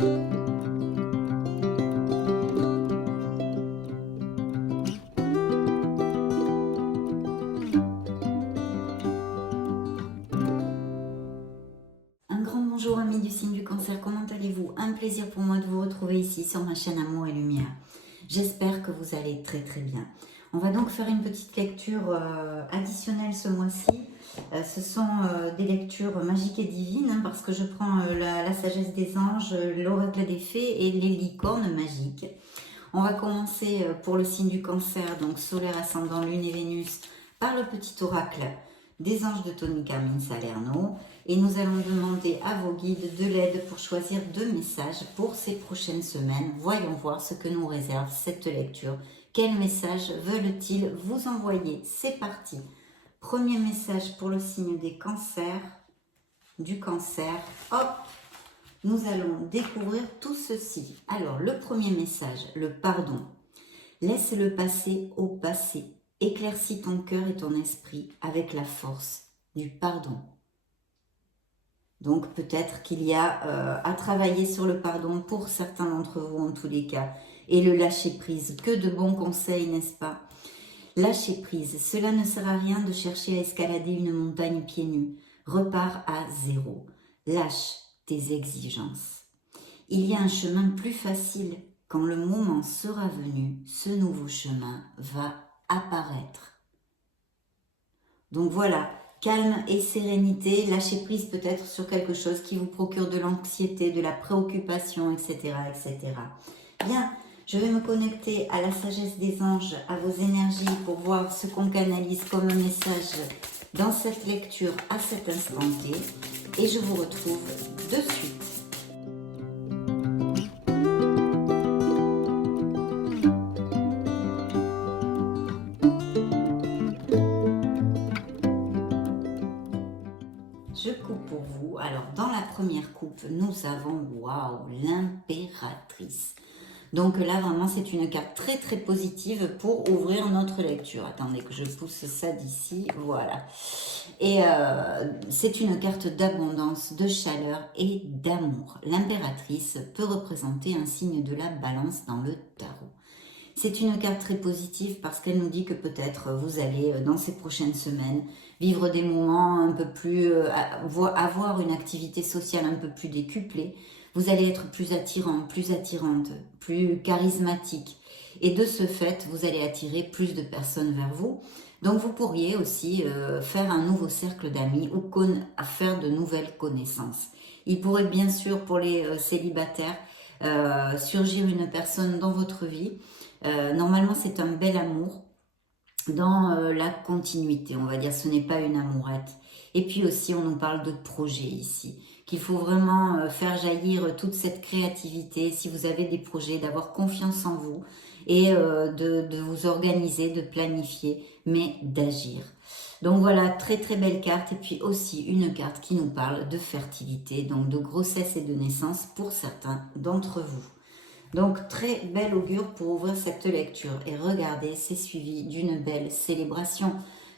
Un grand bonjour amis du signe du cancer, comment allez-vous? Un plaisir pour moi de vous retrouver ici sur ma chaîne Amour et Lumière. J'espère que vous allez très très bien. On va donc faire une petite lecture additionnelle ce mois-ci. Ce sont des lectures magiques et divines hein, parce que je prends la sagesse des anges, l'oracle des fées et les licornes magiques. On va commencer pour le signe du cancer, donc solaire, ascendant, lune et Vénus, par le petit oracle des anges de Tony Carmine Salerno. Et nous allons demander à vos guides de l'aide pour choisir 2 messages pour ces prochaines semaines. Voyons voir ce que nous réserve cette lecture. Quels messages veulent-ils vous envoyer? C'est parti. Premier message pour le signe des cancers, du cancer. Hop, nous allons découvrir tout ceci. Alors, le premier message, le pardon. Laisse le passé au passé. Éclaircis ton cœur et ton esprit avec la force du pardon. Donc peut-être qu'il y a à travailler sur le pardon pour certains d'entre vous en tous les cas. Et le lâcher prise, que de bons conseils, n'est-ce pas? Lâcher prise, cela ne sert à rien de chercher à escalader une montagne pieds nus. Repars à zéro. Lâche tes exigences. Il y a un chemin plus facile. Quand le moment sera venu, ce nouveau chemin va apparaître. Donc voilà. Calme et sérénité, lâchez prise peut-être sur quelque chose qui vous procure de l'anxiété, de la préoccupation, etc., etc. Bien, je vais me connecter à la sagesse des anges, à vos énergies pour voir ce qu'on canalise comme message dans cette lecture à cet instant T. Et je vous retrouve de suite. Je coupe pour vous. Alors, dans la première coupe, nous avons, waouh, l'impératrice. Donc là, vraiment, c'est une carte très, très positive pour ouvrir notre lecture. Attendez que je pousse ça d'ici. Voilà. Et c'est une carte d'abondance, de chaleur et d'amour. L'impératrice peut représenter un signe de la balance dans le tarot. C'est une carte très positive parce qu'elle nous dit que peut-être vous allez, dans ces prochaines semaines, vivre des moments un peu plus, avoir une activité sociale un peu plus décuplée. Vous allez être plus attirant, plus attirante, plus charismatique. Et de ce fait, vous allez attirer plus de personnes vers vous. Donc vous pourriez aussi faire un nouveau cercle d'amis ou faire de nouvelles connaissances. Il pourrait bien sûr, pour les célibataires, surgir une personne dans votre vie. Normalement, c'est un bel amour dans la continuité, on va dire, ce n'est pas une amourette. Et puis aussi, on nous parle de projet ici, qu'il faut vraiment faire jaillir toute cette créativité, si vous avez des projets, d'avoir confiance en vous et de vous organiser, de planifier, mais d'agir. Donc voilà, très très belle carte et puis aussi une carte qui nous parle de fertilité, donc de grossesse et de naissance pour certains d'entre vous. Donc, très bel augure pour ouvrir cette lecture. Et regardez, c'est suivi d'une belle célébration.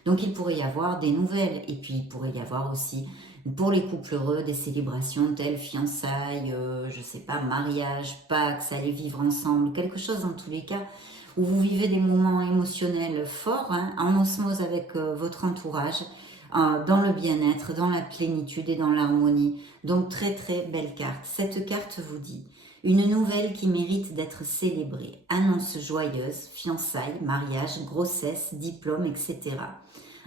Donc, il pourrait y avoir des nouvelles. Et puis, il pourrait y avoir aussi, pour les couples heureux, des célébrations telles fiançailles, je ne sais pas, mariage, Pâques, aller vivre ensemble. Quelque chose, dans tous les cas, où vous vivez des moments émotionnels forts, hein, en osmose avec votre entourage, dans le bien-être, dans la plénitude et dans l'harmonie. Donc, très, très belle carte. Cette carte vous dit... Une nouvelle qui mérite d'être célébrée. Annonce joyeuse, fiançailles, mariage, grossesse, diplôme, etc.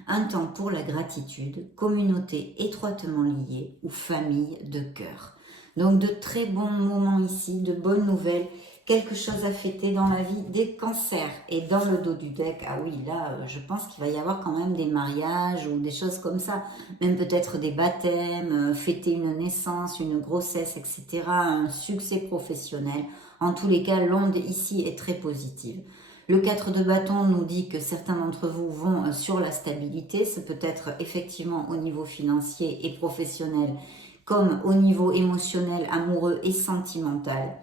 Un temps pour la gratitude, communauté étroitement liée ou famille de cœur. Donc de très bons moments ici, de bonnes nouvelles, quelque chose à fêter dans la vie des cancers. Et dans le dos du deck, ah oui, là, je pense qu'il va y avoir quand même des mariages ou des choses comme ça. Même peut-être des baptêmes, fêter une naissance, une grossesse, etc. Un succès professionnel. En tous les cas, l'onde ici est très positive. Le 4 de bâton nous dit que certains d'entre vous vont sur la stabilité. C'est peut-être effectivement au niveau financier et professionnel, comme au niveau émotionnel, amoureux et sentimental.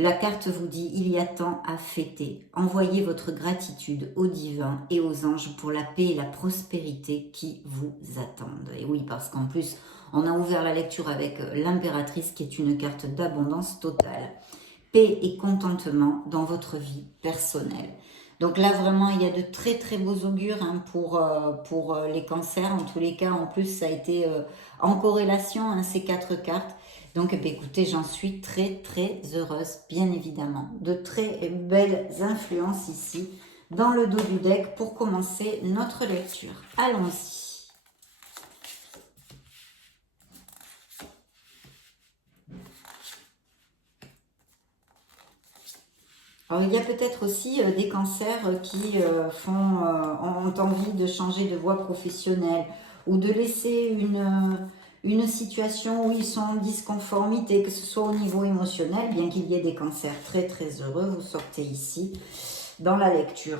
La carte vous dit, il y a temps à fêter. Envoyez votre gratitude au divin et aux anges pour la paix et la prospérité qui vous attendent. Et oui, parce qu'en plus, On a ouvert la lecture avec l'impératrice qui est une carte d'abondance totale. Paix et contentement dans votre vie personnelle. Donc là, vraiment, il y a de très très beaux augures hein, pour les cancers. En tous les cas, en plus, ça a été en corrélation, hein, ces 4 cartes. Donc, écoutez, j'en suis très très heureuse, bien évidemment. De très belles influences ici, dans le dos du deck, pour commencer notre lecture. Allons-y. Alors, il y a peut-être aussi des cancers qui ont envie de changer de voie professionnelle ou de laisser une situation où ils sont en disconformité, que ce soit au niveau émotionnel, bien qu'il y ait des cancers très très heureux, vous sortez ici dans la lecture.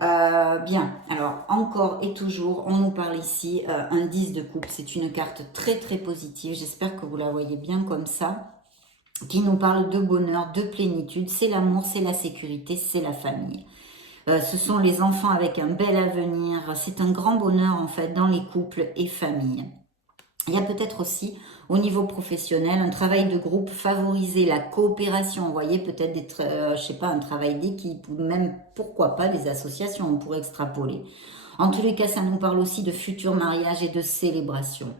Bien, alors encore et toujours, on nous parle ici un 10 de coupe, c'est une carte très très positive, j'espère que vous la voyez bien comme ça, qui nous parle de bonheur, de plénitude, c'est l'amour, c'est la sécurité, c'est la famille. Ce sont les enfants avec un bel avenir, c'est un grand bonheur en fait dans les couples et familles. Il y a peut-être aussi au niveau professionnel un travail de groupe, favoriser la coopération, vous voyez peut-être je sais pas, un travail d'équipe ou même pourquoi pas des associations, on pourrait extrapoler. En tous les cas, ça nous parle aussi de futurs mariages et de célébrations.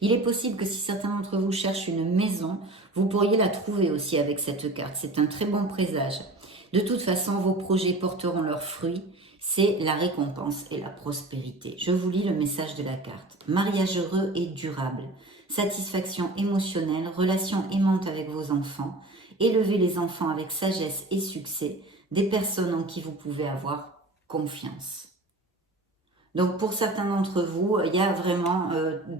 Il est possible que si certains d'entre vous cherchent une maison, vous pourriez la trouver aussi avec cette carte. C'est un très bon présage. De toute façon, vos projets porteront leurs fruits. C'est la récompense et la prospérité. Je vous lis le message de la carte. Mariage heureux et durable. Satisfaction émotionnelle, relation aimante avec vos enfants. Élevez les enfants avec sagesse et succès. Des personnes en qui vous pouvez avoir confiance. Donc pour certains d'entre vous, il y a vraiment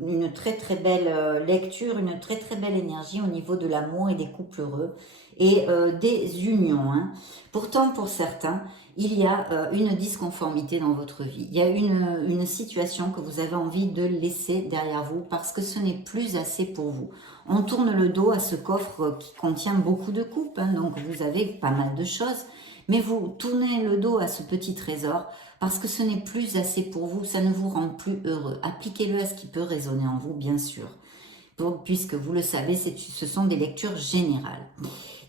une très très belle lecture, une très très belle énergie au niveau de l'amour et des couples heureux et des unions. Hein. Pourtant pour certains, il y a une disconformité dans votre vie. Il y a une situation que vous avez envie de laisser derrière vous parce que ce n'est plus assez pour vous. On tourne le dos à ce coffre qui contient beaucoup de coupes, hein, donc vous avez pas mal de choses. Mais vous tournez le dos à ce petit trésor parce que ce n'est plus assez pour vous, ça ne vous rend plus heureux. Appliquez-le à ce qui peut résonner en vous, bien sûr. Puisque vous le savez, ce sont des lectures générales.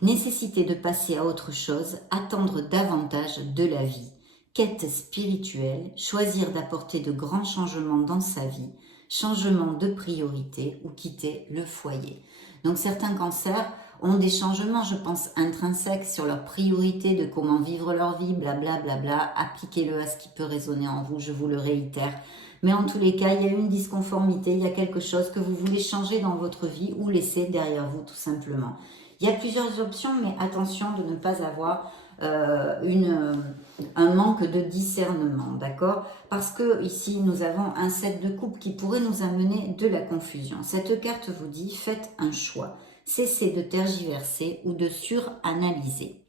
Nécessité de passer à autre chose, attendre davantage de la vie. Quête spirituelle, choisir d'apporter de grands changements dans sa vie, changement de priorité ou quitter le foyer. Donc certains cancers ont des changements, je pense, intrinsèques sur leur priorité de comment vivre leur vie, blablabla. Bla, bla, bla. Appliquez-le à ce qui peut résonner en vous, je vous le réitère. Mais en tous les cas, il y a une disconformité, il y a quelque chose que vous voulez changer dans votre vie ou laisser derrière vous, tout simplement. Il y a plusieurs options, mais attention de ne pas avoir un manque de discernement, d'accord? Parce que ici, nous avons un 7 de coupe qui pourrait nous amener de la confusion. Cette carte vous dit, faites un choix. Cessez de tergiverser ou de suranalyser.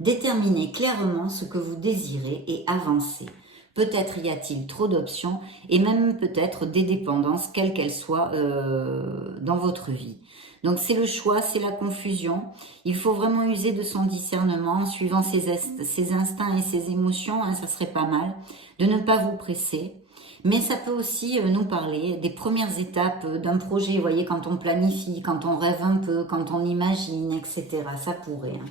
Déterminez clairement ce que vous désirez et avancez. Peut-être y a-t-il trop d'options et même peut-être des dépendances, quelles qu'elles soient dans votre vie. Donc c'est le choix, c'est la confusion. Il faut vraiment user de son discernement en suivant ses instincts et ses émotions, hein, ça serait pas mal. De ne pas vous presser. Mais ça peut aussi nous parler des premières étapes d'un projet, vous voyez, quand on planifie, quand on rêve un peu, quand on imagine, etc. Ça pourrait. Hein.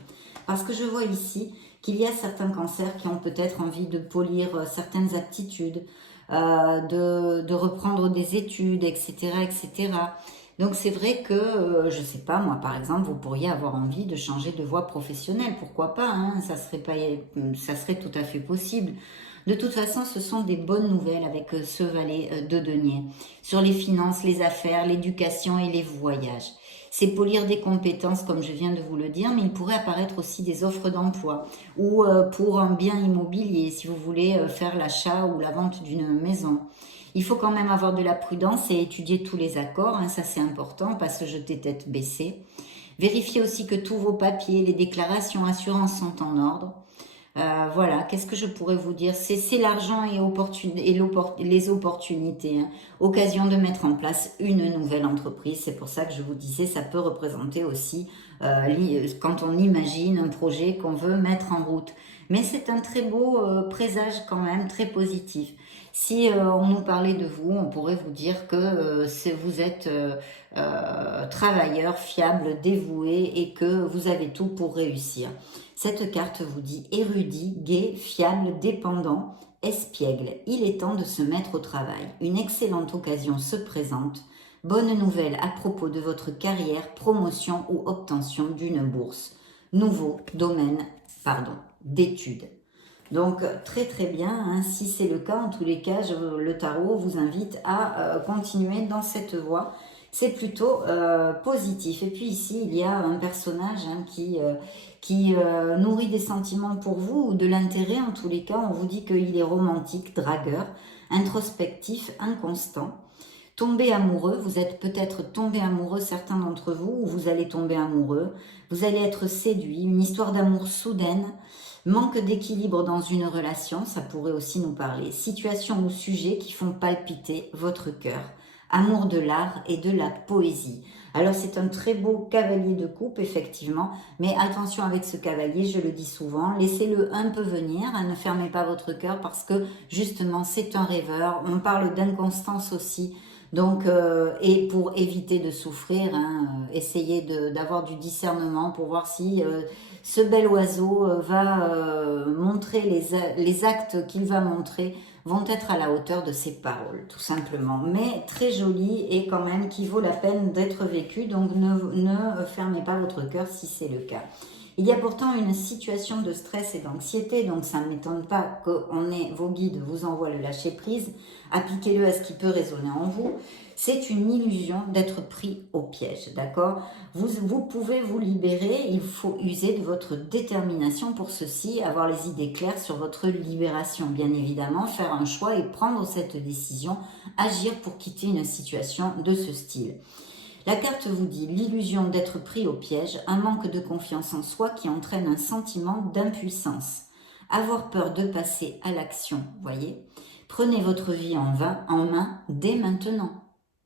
Parce que je vois ici qu'il y a certains cancers qui ont peut-être envie de polir certaines aptitudes, de reprendre des études, etc., etc. Donc c'est vrai que, je sais pas, moi par exemple, vous pourriez avoir envie de changer de voie professionnelle, pourquoi pas, hein, ça serait tout à fait possible. De toute façon, ce sont des bonnes nouvelles avec ce valet de denier. Sur les finances, les affaires, l'éducation et les voyages. C'est polir des compétences, comme je viens de vous le dire, mais il pourrait apparaître aussi des offres d'emploi ou pour un bien immobilier, si vous voulez faire l'achat ou la vente d'une maison. Il faut quand même avoir de la prudence et étudier tous les accords, hein, ça c'est important, pas se jeter tête baissée. Vérifiez aussi que tous vos papiers, les déclarations, assurances sont en ordre. Voilà, qu'est-ce que je pourrais vous dire? C'est l'argent et les opportunités, hein. Occasion de mettre en place une nouvelle entreprise. C'est pour ça que je vous disais, ça peut représenter aussi quand on imagine un projet qu'on veut mettre en route. Mais c'est un très beau présage quand même, très positif. Si on nous parlait de vous, on pourrait vous dire que vous êtes travailleur, fiable, dévoué et que vous avez tout pour réussir. Cette carte vous dit érudit, gai, fiable, dépendant, espiègle. Il est temps de se mettre au travail. Une excellente occasion se présente. Bonne nouvelle à propos de votre carrière, promotion ou obtention d'une bourse. Nouveau domaine, d'études. Donc très très bien, hein. Si c'est le cas, en tous les cas, le tarot vous invite à continuer dans cette voie. C'est plutôt positif. Et puis ici, il y a un personnage hein, qui nourrit des sentiments pour vous ou de l'intérêt. En tous les cas, on vous dit qu'il est romantique, dragueur, introspectif, inconstant. Tomber amoureux, vous êtes peut-être tombé amoureux, certains d'entre vous, ou vous allez tomber amoureux. Vous allez être séduit, une histoire d'amour soudaine. Manque d'équilibre dans une relation, ça pourrait aussi nous parler. Situation ou sujet qui font palpiter votre cœur. Amour de l'art et de la poésie. Alors c'est un très beau cavalier de coupe, effectivement, mais attention avec ce cavalier, je le dis souvent, laissez-le un peu venir, hein, ne fermez pas votre cœur parce que justement c'est un rêveur. On parle d'inconstance aussi. Donc, et pour éviter de souffrir, hein, essayez d'avoir du discernement pour voir si ce bel oiseau va montrer les actes qu'il va montrer vont être à la hauteur de ses paroles, tout simplement. Mais très joli et quand même qui vaut la peine d'être vécu, donc ne fermez pas votre cœur si c'est le cas. Il y a pourtant une situation de stress et d'anxiété, donc ça ne m'étonne pas vos guides vous envoient le lâcher-prise, appliquez-le à ce qui peut résonner en vous. C'est une illusion d'être pris au piège, d'accord? Vous pouvez vous libérer, il faut user de votre détermination pour ceci, avoir les idées claires sur votre libération, bien évidemment, faire un choix et prendre cette décision, agir pour quitter une situation de ce style. La carte vous dit l'illusion d'être pris au piège, un manque de confiance en soi qui entraîne un sentiment d'impuissance. Avoir peur de passer à l'action, voyez. Prenez votre vie en main dès maintenant.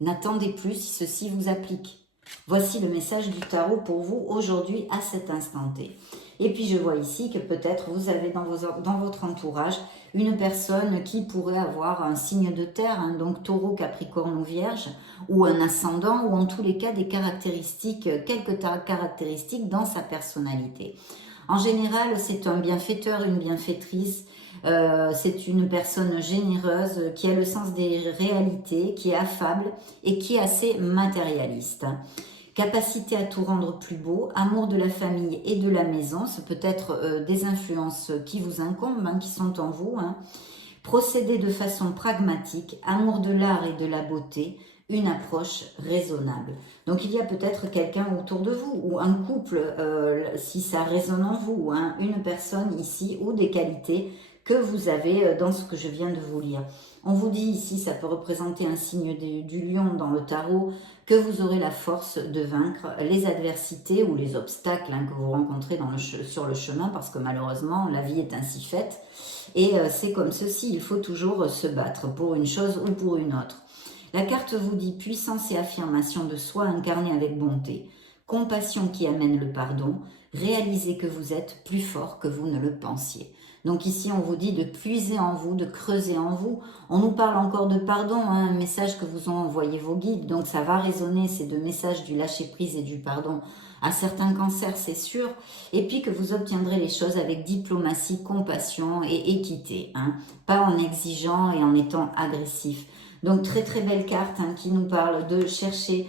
N'attendez plus si ceci vous applique. Voici le message du tarot pour vous aujourd'hui à cet instant T. Et puis je vois ici que peut-être vous avez dans votre entourage une personne qui pourrait avoir un signe de terre, hein, donc taureau, capricorne ou vierge, ou un ascendant, ou en tous les cas des caractéristiques, quelques caractéristiques dans sa personnalité. En général, c'est un bienfaiteur, une bienfaitrice, c'est une personne généreuse qui a le sens des réalités, qui est affable et qui est assez matérialiste. Capacité à tout rendre plus beau, amour de la famille et de la maison, c'est peut-être des influences qui vous incombent, hein, qui sont en vous. Hein. Procéder de façon pragmatique, amour de l'art et de la beauté, une approche raisonnable. Donc il y a peut-être quelqu'un autour de vous, ou un couple, si ça résonne en vous, hein, une personne ici, ou des qualités que vous avez dans ce que je viens de vous lire. On vous dit ici, ça peut représenter un signe du lion dans le tarot, que vous aurez la force de vaincre les adversités ou les obstacles hein, que vous rencontrez sur le chemin, parce que malheureusement, la vie est ainsi faite. Et c'est comme ceci, il faut toujours se battre pour une chose ou pour une autre. La carte vous dit puissance et affirmation de soi incarnée avec bonté, compassion qui amène le pardon, réalisez que vous êtes plus fort que vous ne le pensiez. Donc ici, on vous dit de puiser en vous, de creuser en vous. On nous parle encore de pardon, hein, un message que vous ont envoyé vos guides. Donc ça va résonner, ces deux messages du lâcher-prise et du pardon à certains cancers, c'est sûr. Et puis que vous obtiendrez les choses avec diplomatie, compassion et équité. Hein, pas en exigeant et en étant agressif. Donc très très belle carte hein, qui nous parle de chercher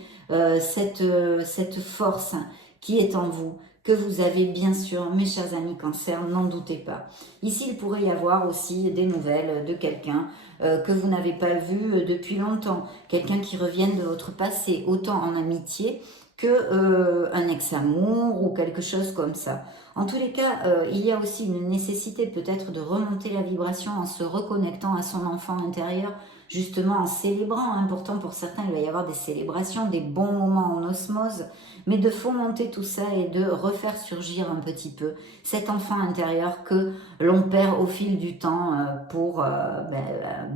cette force qui est en vous, que vous avez bien sûr, mes chers amis cancer, n'en doutez pas. Ici, il pourrait y avoir aussi des nouvelles de quelqu'un que vous n'avez pas vu depuis longtemps, quelqu'un qui revienne de votre passé, autant en amitié que un ex-amour ou quelque chose comme ça. En tous les cas, il y a aussi une nécessité peut-être de remonter la vibration en se reconnectant à son enfant intérieur, justement en célébrant. Pourtant, pour certains, il va y avoir des célébrations, des bons moments en osmose, mais de fomenter tout ça et de refaire surgir un petit peu cet enfant intérieur que l'on perd au fil du temps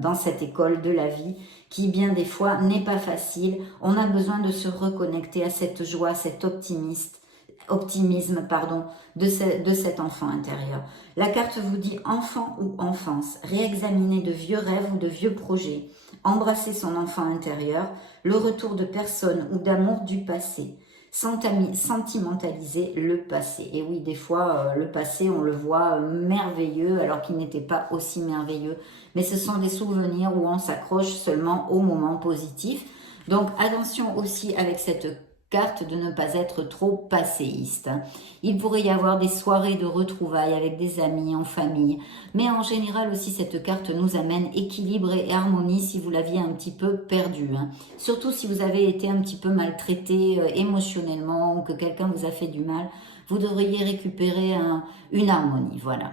dans cette école de la vie, qui bien des fois n'est pas facile. On a besoin de se reconnecter à cette joie, cet optimisme, optimisme, pardon, de cet enfant intérieur. La carte vous dit enfant ou enfance, réexaminer de vieux rêves ou de vieux projets, embrasser son enfant intérieur, le retour de personnes ou d'amour du passé, sentimentaliser le passé. Et oui, des fois, le passé, on le voit merveilleux alors qu'il n'était pas aussi merveilleux. Mais ce sont des souvenirs où on s'accroche seulement au moment positif. Donc attention aussi avec cette carte de ne pas être trop passéiste. Il pourrait y avoir des soirées de retrouvailles avec des amis, en famille, mais en général aussi cette carte nous amène équilibre et harmonie si vous l'aviez un petit peu perdu. Surtout si vous avez été un petit peu maltraité émotionnellement ou que quelqu'un vous a fait du mal, vous devriez récupérer une harmonie, voilà.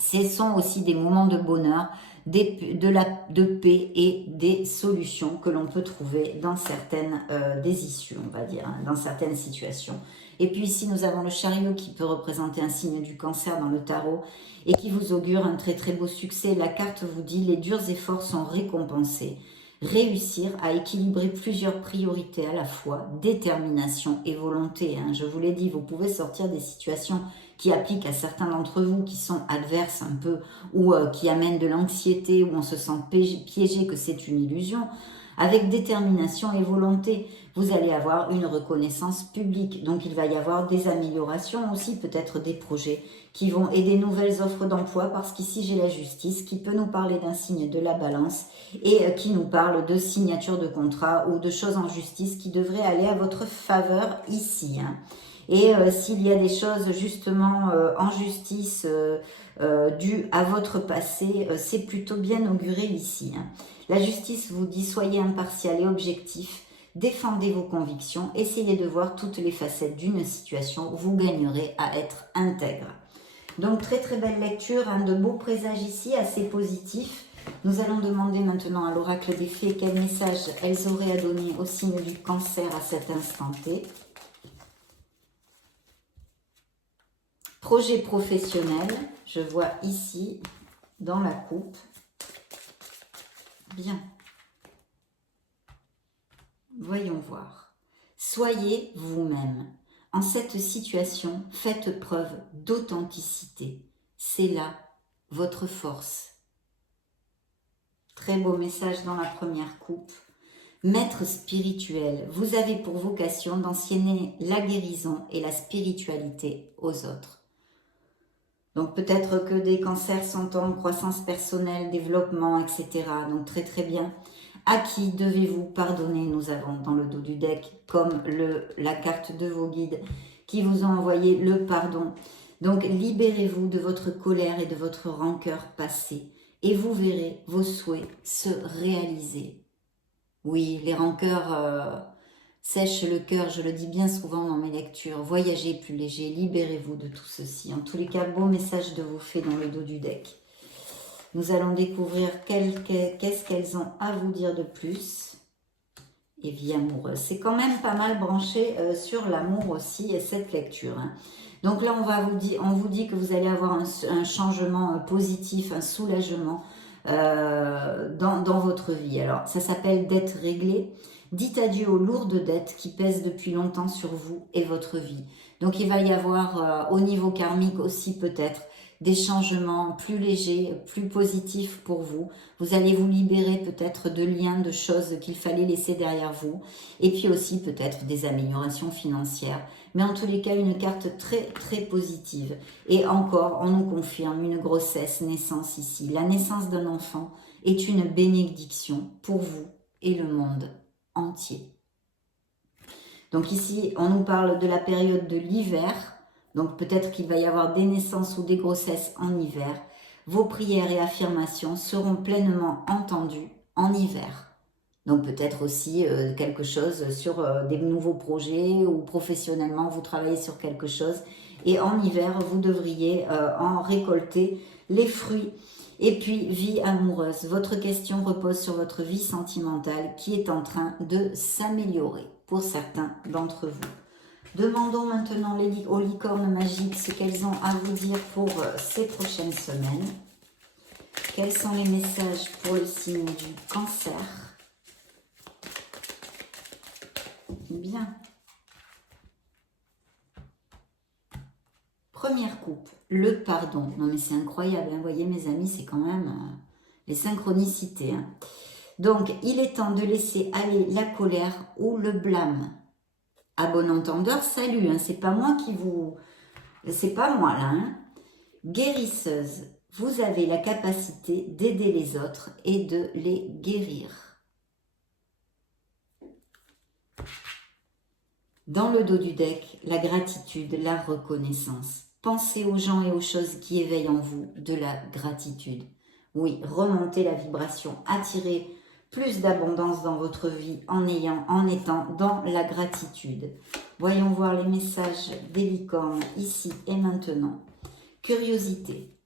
Ce sont aussi des moments de bonheur, de paix et des solutions que l'on peut trouver dans certaines des issues, on va dire, dans certaines situations. Et puis ici, nous avons le chariot qui peut représenter un signe du cancer dans le tarot et qui vous augure un très très beau succès. La carte vous dit les durs efforts sont récompensés. Réussir à équilibrer plusieurs priorités à la fois, détermination et volonté. Je vous l'ai dit, vous pouvez sortir des situations qui appliquent à certains d'entre vous, qui sont adverses un peu, ou qui amènent de l'anxiété, où on se sent piégé, que c'est une illusion. Avec détermination et volonté, vous allez avoir une reconnaissance publique. Donc il va y avoir des améliorations aussi, peut-être des projets qui vont aider nouvelles offres d'emploi, parce qu'ici j'ai la justice qui peut nous parler d'un signe de la balance et qui nous parle de signature de contrat ou de choses en justice qui devraient aller à votre faveur ici. Et s'il y a des choses justement en justice dues à votre passé, c'est plutôt bien auguré ici. La justice vous dit soyez impartial et objectif, défendez vos convictions, essayez de voir toutes les facettes d'une situation, vous gagnerez à être intègre. Donc très très belle lecture, de beaux présages ici, assez positifs. Nous allons demander maintenant à l'oracle des fées quel message elles auraient à donner au signe du cancer à cet instant T. Projet professionnel, je vois ici dans la coupe. Bien. Voyons voir. Soyez vous-même. En cette situation, faites preuve d'authenticité. C'est là votre force. Très beau message dans la première coupe. Maître spirituel, vous avez pour vocation d'enseigner la guérison et la spiritualité aux autres. Donc peut-être que des cancers sont en croissance personnelle, développement, etc. Donc très très bien. À qui devez-vous pardonner? Nous avons dans le dos du deck, comme la carte de vos guides qui vous ont envoyé le pardon. Donc libérez-vous de votre colère et de votre rancœur passée et vous verrez vos souhaits se réaliser. Oui, les rancœurs sèchent le cœur, je le dis bien souvent dans mes lectures. Voyagez plus léger, libérez-vous de tout ceci. En tous les cas, beau message de vos fées dans le dos du deck. Nous allons découvrir qu'est-ce qu'elles ont à vous dire de plus. Et vie amoureuse. C'est quand même pas mal branché sur l'amour aussi, cette lecture. Donc là, on vous dit que vous allez avoir un changement positif, un soulagement dans votre vie. Alors, ça s'appelle dette réglée. Dites adieu aux lourdes dettes qui pèsent depuis longtemps sur vous et votre vie. Donc, il va y avoir au niveau karmique aussi peut-être des changements plus légers, plus positifs pour vous. Vous allez vous libérer peut-être de liens, de choses qu'il fallait laisser derrière vous. Et puis aussi peut-être des améliorations financières. Mais en tous les cas, une carte très très positive. Et encore, on nous confirme une grossesse, naissance ici. La naissance d'un enfant est une bénédiction pour vous et le monde entier. Donc ici, on nous parle de la période de l'hiver. Donc peut-être qu'il va y avoir des naissances ou des grossesses en hiver. Vos prières et affirmations seront pleinement entendues en hiver. Donc peut-être aussi quelque chose sur des nouveaux projets ou professionnellement vous travaillez sur quelque chose. Et en hiver, vous devriez en récolter les fruits. Et puis, vie amoureuse. Votre question repose sur votre vie sentimentale qui est en train de s'améliorer pour certains d'entre vous. Demandons maintenant aux licornes magiques ce qu'elles ont à vous dire pour ces prochaines semaines. Quels sont les messages pour le signe du cancer? Bien. Première coupe, le pardon. Non mais c'est incroyable, hein. Vous voyez mes amis, c'est quand même les synchronicités. Hein. Donc, il est temps de laisser aller la colère ou le blâme. À bon entendeur, salut, hein. C'est pas moi qui vous... C'est pas moi là. Hein. Guérisseuse, vous avez la capacité d'aider les autres et de les guérir. Dans le dos du deck, la gratitude, la reconnaissance. Pensez aux gens et aux choses qui éveillent en vous de la gratitude. Oui, remontez la vibration, attirez plus d'abondance dans votre vie en étant dans la gratitude. Voyons voir les messages des licornes ici et maintenant. Curiosité.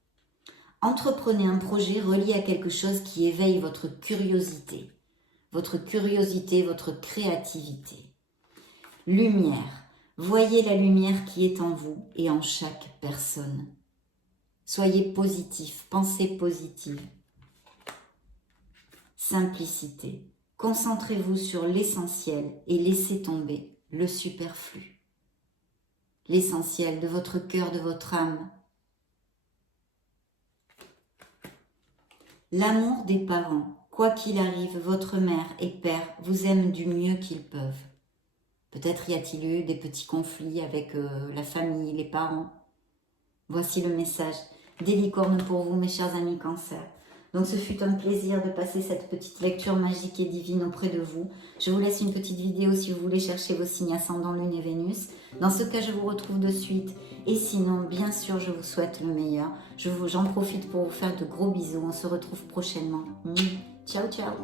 Entreprenez un projet relié à quelque chose qui éveille votre curiosité, votre créativité. Lumière. Voyez la lumière qui est en vous et en chaque personne. Soyez positif, pensez positive. Simplicité. Concentrez-vous sur l'essentiel et laissez tomber le superflu. L'essentiel de votre cœur, de votre âme. L'amour des parents. Quoi qu'il arrive, votre mère et père vous aiment du mieux qu'ils peuvent. Peut-être y a-t-il eu des petits conflits avec la famille, les parents. Voici le message des licornes pour vous, mes chers amis Cancer. Donc ce fut un plaisir de passer cette petite lecture magique et divine auprès de vous. Je vous laisse une petite vidéo si vous voulez chercher vos signes ascendants, Lune et Vénus. Dans ce cas, je vous retrouve de suite. Et sinon, bien sûr, je vous souhaite le meilleur. J'en profite pour vous faire de gros bisous. On se retrouve prochainement. Ciao, ciao.